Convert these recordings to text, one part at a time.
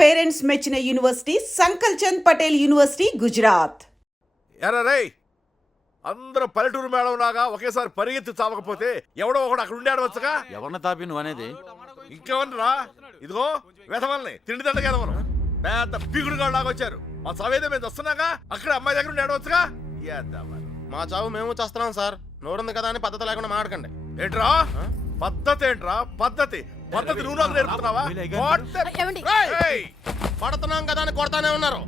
Parents మెచ్చిన university సంకల్ Chand Patel university Gujarat. ఎరా రేయ్, అందరూ పల్లెటూరు మేడం లాగా ఒకేసారి పరిగెత్తి చావకపోతే ఎవడో ఒకడు అక్కడ ఉండి ఆడవచ్చుగా. ఎవరిని తాపి నువ్వు అనేది? ఇంకేమన్నారా? ఇదిగో వెధవల్ని తిండి దండగా ఎదవను పెద్ద పీకుడుగా లాగా వచ్చారు. మా చవేదో మేము వస్తున్నాగా అక్కడ అమ్మాయి దగ్గర ఉండి ఆడవచ్చుగా. మా చావు మేము చేస్తున్నాం సార్. నోరుంది కదా అని పద్ధతి లేకుండా మాట్లాడకండి. ఏంట్రా పద్ధతి? ఏంట్రా పద్ధతి? పద్ధతి నువ్వు నాకు నేర్పుతున్నావా? పడుతున్నాం కదా అని కొడతానే ఉన్నారు.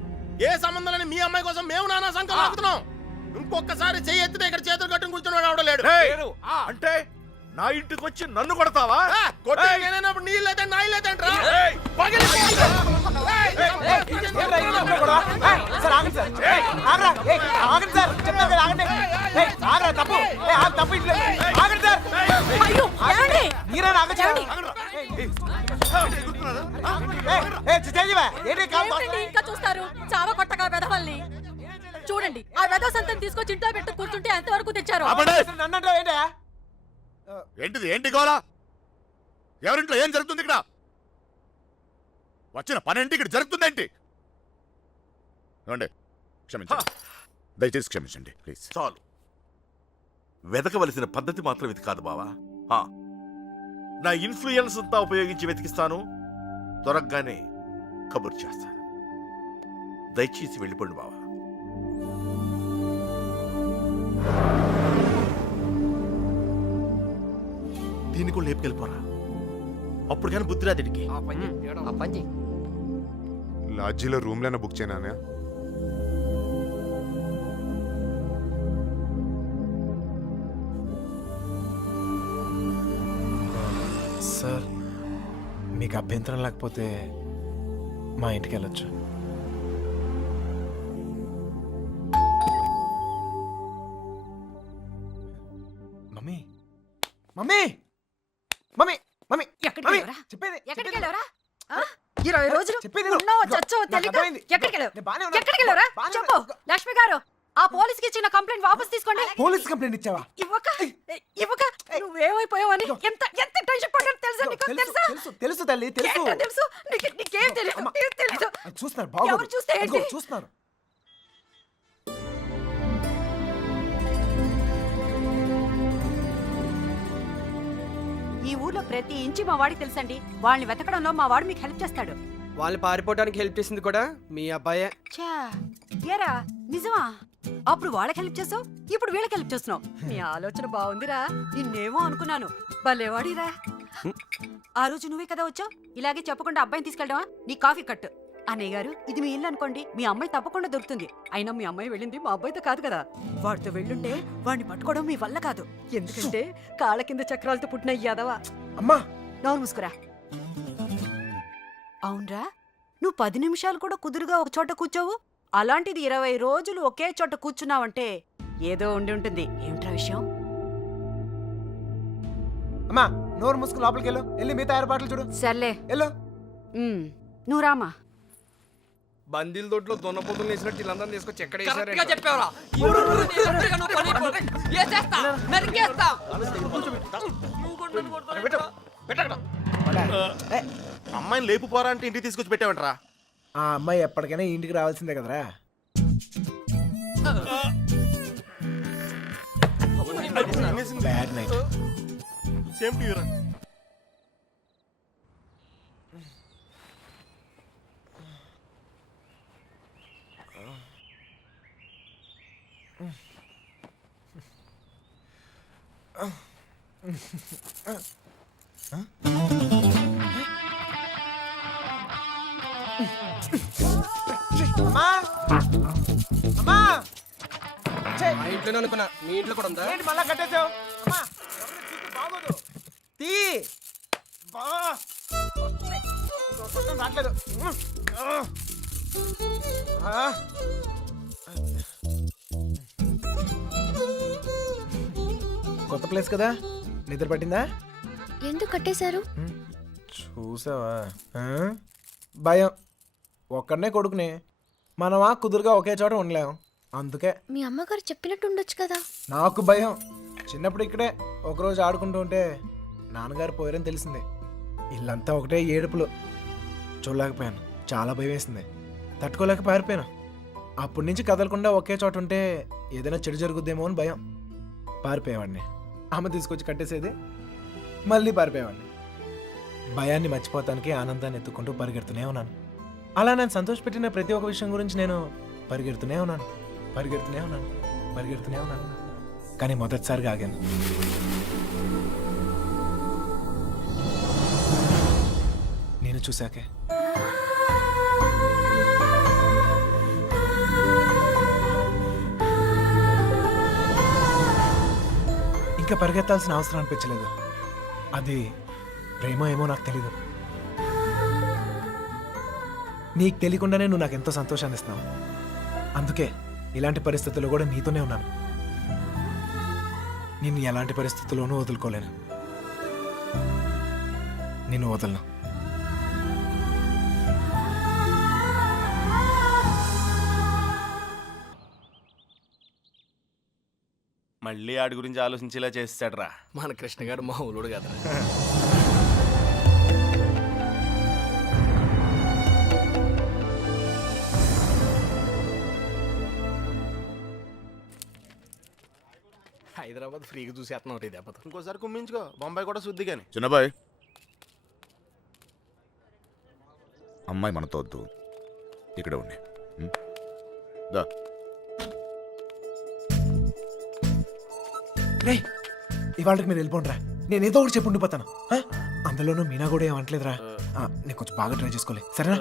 ఏ సంబంధం లేని మీ అమ్మాయి కోసం మేము నానా సంఖ్యలో ఆగుతున్నాం. ఇంకొకసారి చెయ్యి ఎత్తితే ఇక్కడ చేతులు కట్టుకుని కూర్చున్నాడు ఆవిడలేడు. అంటే నా ఇంటికి వచ్చి నన్ను కొడతావా? కొట్టేప్పుడు నీళ్ళు అయితే నా ఇల్లు అయితే ఇంకా చూస్తారు చావ కొట్టగా వెధవల్ని. చూడండి ఆ వెధవ సంతని తీసుకొచ్చి ఇంట్లో పెట్టు కూర్చుంటే ఎంతవరకు తెచ్చారు. ఏంటిది? ఏంటి గోలా? ఎవరింట్లో ఏం జరుగుతుంది? ఇక్కడ వచ్చిన పనేంటి? ఇక్కడ జరుగుతుందేంటి? క్షమించండి, దయచేసి క్షమించండి ప్లీజ్. చాలు. వెతకవలసిన పద్ధతి మాత్రం ఇది కాదు బావా. నా ఇన్ఫ్లుయెన్స్ అంతా ఉపయోగించి వెతికిస్తాను. దొరకగానే కబుర్ చేస్తాను. దయచేసి వెళ్ళిపోండి బావా. దీన్ని కూడా లేపుకెళ్ళిపోరా. అప్పుడు కానీ బుద్ధి రాదిడికి. లాడ్జీలో రూమ్లైనా బుక్ చేయనా? సార్, మీకు అభ్యంతరం లేకపోతే మా ఇంటికి వెళ్ళొచ్చు. మమ్మీ మమ్మీ మమ్మీ మమ్మీ చెప్పేది 20 రోజులు ఉన్నావో చచ్చావో తెలియక ఎక్కడికి వెళ్ళావురా? చెప్పు. లక్ష్మి గారు, ఆ పోలీస్కి ఇచ్చిన కంప్లైంట్ వాపస్ తీసుకోండి. పోలీస్ కంప్లైంట్ ఇచ్చావా? ఇవ్వక నువ్వేమైపోయావని ఎంత టెన్షన్ పడ్డాను తెలుసా నీకు? తెలుసు తల్లి, తెలుసు. నీకేం తెలియదు. చూస్తున్నారు బాబు, ఎవరు చూస్తే ఏంటి? చూస్తున్నారు. ఈ ఊర్లో ప్రతి ఇంచి మా వాడికి తెలుసండి. వాళ్ళని వెతకడంలో మా వాడు మీకు హెల్ప్ చేస్తాడు. వాళ్ళు పారిపోవడానికి హెల్ప్ చేసింది కూడా మీ అబ్బాయే. ఏరా నిజమా? అప్పుడు వాళ్ళకి హెల్ప్ చేసావు, ఇప్పుడు వీళ్ళకి హెల్ప్ చేస్తున్నావు. నీ ఆలోచన బాగుందిరా. నిన్నేమో అనుకున్నాను. భలేవాడిరా. ఆ రోజు నువ్వే కదా వచ్చావు. ఇలాగే చెప్పకుండా అబ్బాయిని తీసుకెళ్ళడమా? నీ కాఫీ కట్టు. అన్నయ్య గారు, ఇది మీ ఇల్లు అనుకోండి. మీ అమ్మాయి తప్పకుండా దొరుకుతుంది. అయినా మీ అమ్మాయి వెళ్ళింది మా అబ్బాయితో కాదు కదా. వాడితో వెళ్ళుంటే వాడిని పట్టుకోవడం మీ వల్ల కాదు. ఎందుకంటే కాళ్ళ కింద చక్రాలతో పుట్టిన యాదవా. అమ్మా నోరు మూసుకురా. అవునరా, నువ్వు 10 నిమిషాలు కూడా కుదురుగా ఒక చోట కూర్చోవు. అలాంటిది 20 రోజులు ఒకే చోట కూర్చున్నావంటే ఏదో ఉండి ఉంటుంది. ఏమిట్రా విషయం? అమ్మా, నోరు మూసుకు లోపలికి వెళ్ళు. వెళ్ళి మిగతా ఏర్పాట్లు చూడు. సర్లే వెళ్ళు. నువ్వు రామా. బందీల దొడ్లో దొన్నపోతులు వేసినట్టు వీళ్ళందరినీ తీసుకొచ్చి ఎక్కడ వేసారు? అమ్మాయిని లేపుపోరా అంటే ఇంటికి తీసుకొచ్చి పెట్టామంటరా. ఆ అమ్మాయి ఎప్పటికైనా ఇంటికి రావాల్సిందే కదరా. Bad night. Same to you రా. అమ్మా అమ్మా, మా ఇంట్లోనే అనుకున్నా, మీ ఇంట్లో కూడా ఉందా? ఏంటి మళ్ళా కట్టేసావు? అమ్మా, బాగోదు. తీ రావట్లేదు. కొత్త ప్లేస్ కదా, నిద్ర పట్టిందా? ఎందుకు కట్టేశారు? చూసావా? భయం. ఒక్కడనే కొడుకుని మనమా కుదురుగా ఒకే చోట ఉండలేం. అందుకే మీ అమ్మగారు చెప్పినట్టు ఉండొచ్చు కదా. నాకు భయం. చిన్నప్పుడు ఇక్కడే ఒకరోజు ఆడుకుంటూ ఉంటే నాన్నగారు పోయారని తెలిసింది. ఇల్లంతా ఒకటే ఏడుపులు. చూడలేకపోయాను. చాలా భయం వేసింది. తట్టుకోలేక పారిపోయాను. అప్పటి నుంచి కదలకుండా ఒకే చోట ఉంటే ఏదైనా చెడు జరుగుద్దేమో అని భయం. పారిపోయేవాడిని. అమ్మ తీసుకొచ్చి కట్టేసేది, మళ్ళీ పారిపోయేవాడిని. భయాన్ని మర్చిపోతానికి ఆనందాన్ని ఎత్తుకుంటూ పరిగెడుతూనే ఉన్నాను. అలా నేను సంతోషపెట్టిన ప్రతి ఒక్క విషయం గురించి నేను పరిగెడుతూనే ఉన్నాను. కానీ మొదటిసారిగా ఆగాను. నేను చూశాకే. ఇంకా పరిగెత్తాల్సిన అవసరం అనిపించలేదు. అది ప్రేమ ఏమో నాకు తెలీదు. నీకు తెలియకుండానే నువ్వు నాకు ఎంతో సంతోషాన్ని ఇస్తున్నావు. అందుకే ఇలాంటి పరిస్థితుల్లో కూడా నీతోనే ఉన్నాను. నిన్ను ఎలాంటి పరిస్థితుల్లోనూ వదులుకోలేను. నిన్ను వదలను. మళ్ళీ ఆడి గురించి ఆలోచించేలా చేస్తాడ్రా. మన కృష్ణ గారు మా ఊళ్ళోడు కదా. హైదరాబాద్ ఫ్రీగా చూసేస్తున్నావు ఇది దెబ్బతో. ఇంకోసారి కుమ్మించుకో, బొంబాయి కూడా శుద్ధి కానీ. చిన్నబాయ్, అమ్మాయి మనతో వద్దు, ఇక్కడ ఉండి. దా. రే, ఇవాళకి మీరు వెళ్ళిపోండిరా. నేను ఏదో ఒకటి చెప్పి ఉండిపోతాను. అందులోనూ మీనా కూడా ఏమంటలేదురా. నేను కొంచెం బాగా ట్రై చేసుకోలే, సరేనా?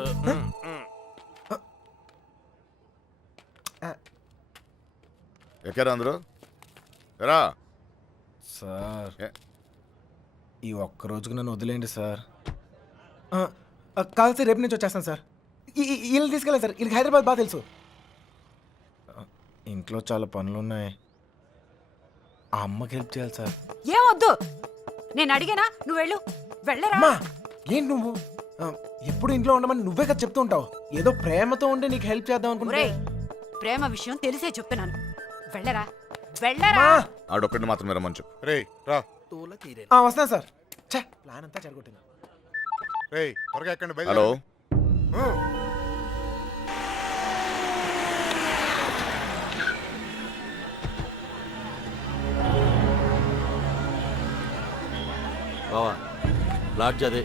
ఎక్కారా అందరూ? ఎరా సార్, ఈ ఒక్క రోజుకు నన్ను వదిలేయండి సార్. కాదు సార్, రేపు నుంచి వచ్చేస్తాను సార్. వీళ్ళు తీసుకెళ్ళాలి సార్. వీళ్ళకి హైదరాబాద్ బాగా తెలుసు. ఇంట్లో చాలా పనులు ఉన్నాయి. ఆ అమ్మకి హెల్ప్ చేయాలి సార్. ఏమొద్దు, నేను అడిగానా? నువ్వు వెళ్ళు. వెళ్ళరా. అమ్మా, ఏంటి నువ్వు ఎప్పుడు ఇంట్లో ఉండమని నువ్వే కదా చెప్తూ ఉంటావు. ఏదో ప్రేమతో ఉండి నీకు హెల్ప్ చేద్దాం అనుకుంటే. ప్రేమ విషయం తెలిసే చెప్తున్నాను. వెళ్ళరా, వెళ్ళరా. ఆడొక్కడిని మాత్రమే రమ్మని చెప్పు. రే రా. తోల తీరే. వస్తాను సార్. ఛే, ప్లాన్ అంతా చెడగొట్టింది. రే త్వరగా ఎక్కండి. హలో, బావా, లాడ్జ్ అదే.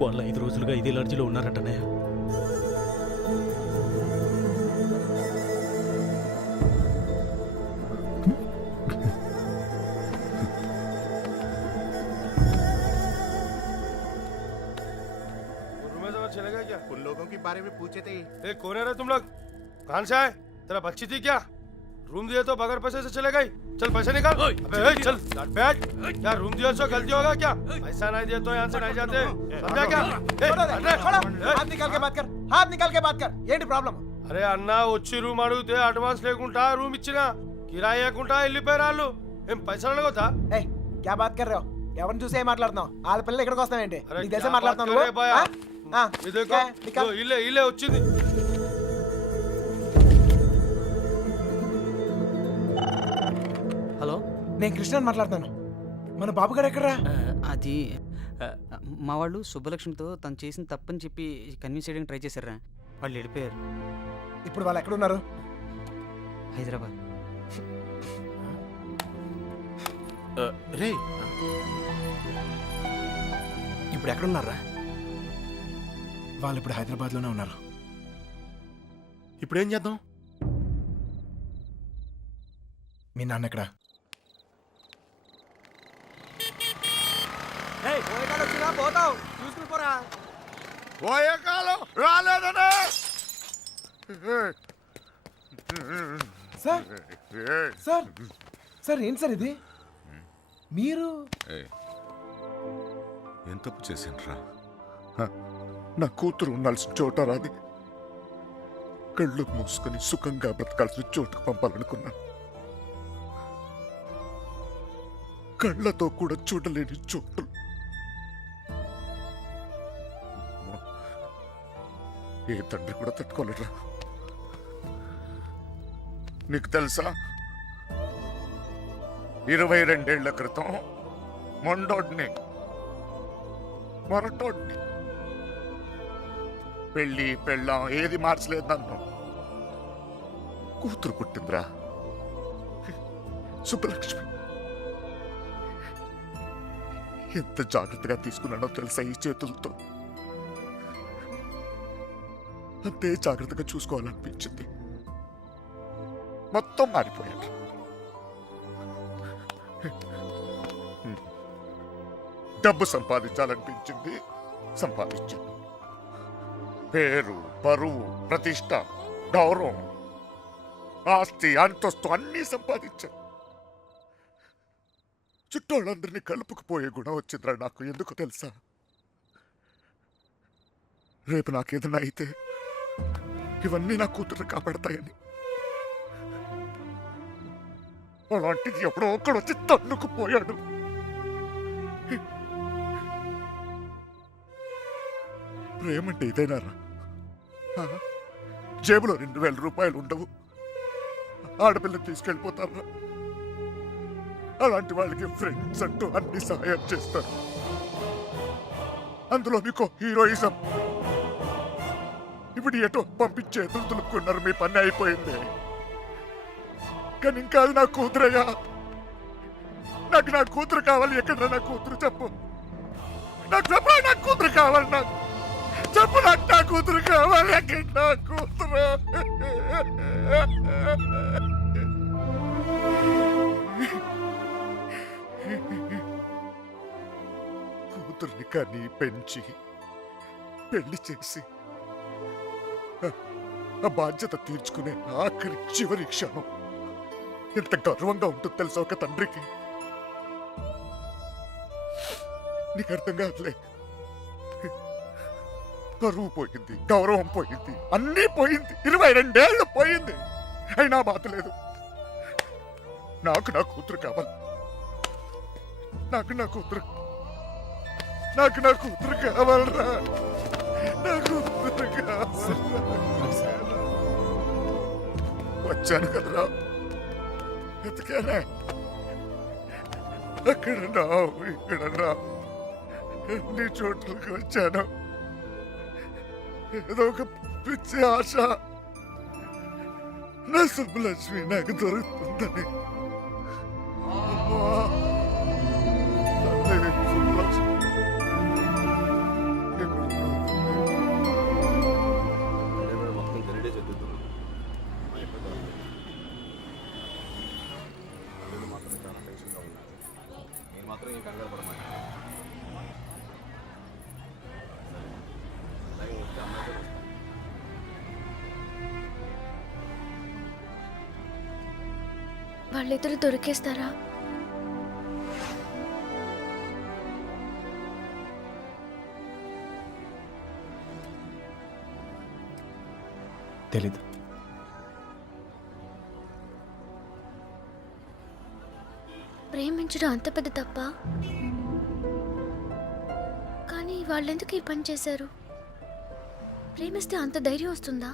వాళ్ళు 5 రోజులుగా ఇదే లాడ్జిలో ఉన్నారంటనే. चलेगा क्या? उन लोगों के बारे में पूछे थे. ए, कौन है रे तुम लोग? कहाँ से आए? तेरा बच्ची थी क्या? रूम दिए तो बगैर पैसे से चले गई. चल पैसे निकाल. अबे चल बैठ. क्या रूम दिया तो गलती होगा क्या? पैसा नहीं दिए तो यहाँ से नहीं जाते. समझा क्या? हाथ निकाल के बात कर. हाथ निकाल के बात कर. ఏంటి ప్రాబ్లం? అరే అన్న, వచ్చి రూమ్ అడిగితే అడ్వాన్స్ లేకుండా రూమ్ ఇచ్చినా, కిరాయి లేకుండా వెళ్ళిపోయారు వాళ్ళు. ఏం పైసలు అడగొద్దా? ఏయ్, क्या बात कर रहे हो? ఎవరిని చూసి ఏం మాట్లాడుతున్నావు? వాళ్ళ పిల్లలు ఇక్కడికి వస్తావేంటి? అరే నీకు తెలిసే మాట్లాడుతున్నావు నువ్వు? ఇదేకో ఇల్లే ఇల్లే వచ్చింది. హలో, నేను కృష్ణని మాట్లాడుతాను. మన బాబు గారు ఎక్కడరా? అది మా వాళ్ళు సుబ్బలక్ష్మితో తను చేసిన తప్పని చెప్పి కన్విన్స్ చేయడానికి ట్రై చేశారా. వాళ్ళు వెళ్ళిపోయారు. ఇప్పుడు వాళ్ళు ఎక్కడున్నారు? హైదరాబాద్. రే, ఇప్పుడు ఎక్కడున్నారా? వాళ్ళు ఇప్పుడు హైదరాబాద్లోనే ఉన్నారు. ఇప్పుడు ఏం చేద్దాం? మీ నాన్న ఎక్కడ? పోతావు చూసుకుని పోరా. పోయే కాలం రాలేదనే. సార్ సార్ సార్, ఏంటి సార్ ఇది? మీరు ఏం తప్పు చేసిండ్రా? నా కూతురు ఉండాల్సిన చోట రాది. కళ్ళు మూసుకొని సుఖంగా బ్రతకాల్సిన చోటుకు పంపాలనుకున్నా. కళ్ళతో కూడా చూడలేని చోటులు. ఏ తండ్రి కూడా తట్టుకోలేరా. నీకు తెలుసా, 22 క్రితం మొండోడ్ని మొరటోడ్ని పెళ్ళి పెళ్ళాం ఏది మార్చలేదు నన్ను. కూతురు పుట్టిందిరా, సుబ్బలక్ష్మి. ఎంత జాగ్రత్తగా తీసుకున్నానో తెలుసా ఈ చేతులతో. అంతే జాగ్రత్తగా చూసుకోవాలనిపించింది. మొత్తం మారిపోయాడు. డబ్బు సంపాదించాలనిపించింది, సంపాదించాను. పేరు, పరువు, ప్రతిష్ట, గౌరవం, ఆస్తి, అంతస్తు అన్నీ సంపాదించాను. చుట్టోళ్ళందరినీ కలుపుకుపోయే గుణం వచ్చిందిరా నాకు. ఎందుకు తెలుసా? రేపు నాకేదైనా అయితే ఇవన్నీ నా కూతురు కాపాడతాయని. అలాంటిది ఎప్పుడో ఒకడు వచ్చి తన్నుకుపోయాడు. ప్రేమంటే ఇదేనారా? జేబులో 2000 రూపాయలు ఉండవు, ఆడపిల్లని తీసుకెళ్ళిపోతారా? అలాంటి వాళ్ళకి ఫ్రెండ్స్ అంటూ అన్ని సహాయం చేస్తారు. అందులో మీకు హీరోయిజం. ఇప్పుడు ఎటో పంపించే తులుకున్నారు, మీ పని అయిపోయింది. కానీ ఇంకా అది నా కూతురయ్యా. నాకు నా కూతురు కావాలి. ఎక్కడ నా కూతురు చెప్పు. నాకు చెప్పు, నా కూతురు కావాలి. నాకు చెప్పు, నాకు నా కూతురు కావాలి. ఎక్కడ నా కూతురు? కూతుర్ని కానీ పెంచి పెళ్లి చేసి ఆ బాధ్యత తీర్చుకునే ఆఖరి చివరి క్షణం ఎంత గర్వంగా ఉంటుంది తెలుసా ఒక తండ్రికి. నీకు అర్థం కాదులే. పరువు పోయింది, గౌరవం పోయింది, అన్నీ పోయింది. 22 ఏళ్ళు పోయింది. అయినా బాధ లేదు. నాకు నా కూతురు కావాలి. నాకు నా కూతురు కావాలరా. నా కూతురు కావాలి. వచ్చాను కదరా, ఎతికానే. అక్కడ రావు, ఇక్కడ రావు, ఎన్ని చోట్లకి వచ్చాను. ఏదో ఒక పిచ్చి ఆశ, నా సుబ్బలక్ష్మి నాకు దొరుకుతుందని. అమ్మా, తల్లి సుబ్బలక్ష్మి వాళ్ళిద్దరు దొరికేస్తారా? తెలీదు. ప్రేమించడం అంత పెద్ద తప్ప? కానీ వాళ్ళెందుకు ఈ పని చేశారు? ప్రేమిస్తే అంత ధైర్యం వస్తుందా?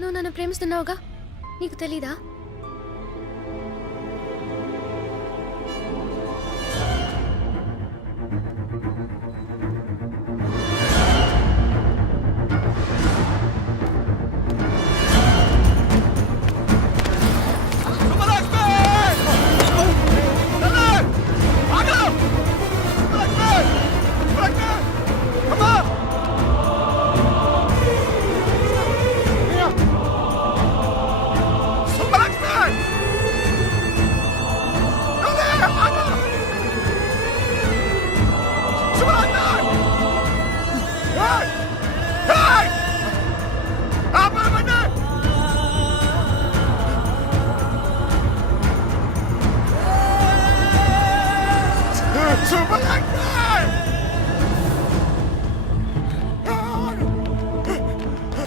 నువ్వు నన్ను ప్రేమిస్తున్నావుగా, నీకు తెలీదా?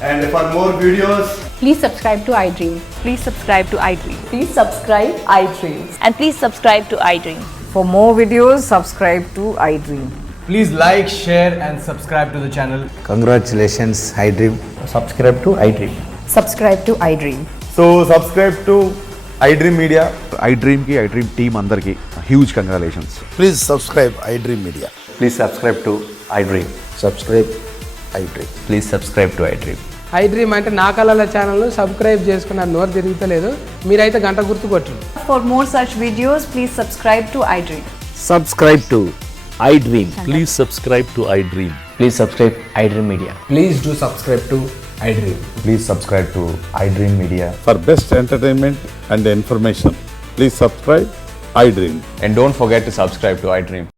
And for more videos, Please subscribe to iDream. Please subscribe to iDream. Please subscribe iDream. And please subscribe to iDream. For more videos, subscribe to iDream. Please like, share and subscribe to the channel. Congratulations, iDream. Subscribe to iDream. Subscribe to iDream. So subscribe to iDream Media. iDream కి iDream team అందరికి huge congratulations. Please subscribe iDream Media. Please subscribe to iDream. Subscribe iDream. Please subscribe to iDream. iDream అంటే నా కళల channel subscribe చేసుకున్న నోరు తిరుగుతలేదు. మీరైతే గంట గుర్తు కొట్టండి. For more such videos, please subscribe to iDream. Subscribe to iDream. Please subscribe to iDream. Please subscribe iDream Media. Please do subscribe to iDream. Please subscribe to iDream Media. For best entertainment and information please subscribe iDream. And don't forget to subscribe to iDream.